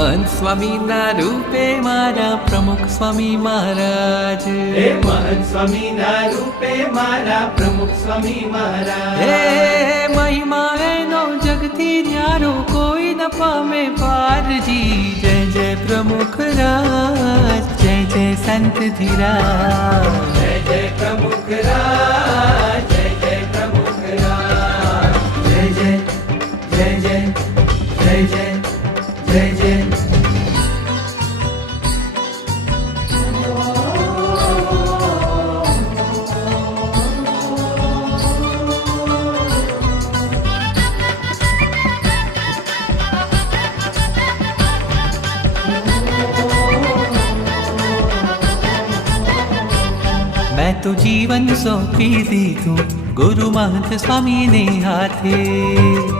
મહંત સ્વામીના રૂપે મારા પ્રમુખ સ્વામી મહારાજ. હે મહંત સ્વામીના રૂપે મારા પ્રમુખ સ્વામી હે મહારાજ મહિમા એનો જગતી ન્યારો કોઈ ન પામે પારજી. જય જય પ્રમુખ રાજ જય જય સંત ધીરાજ. मैं तो जीवन सौंपी दी तू गुरु महंत स्वामी ने हाथे।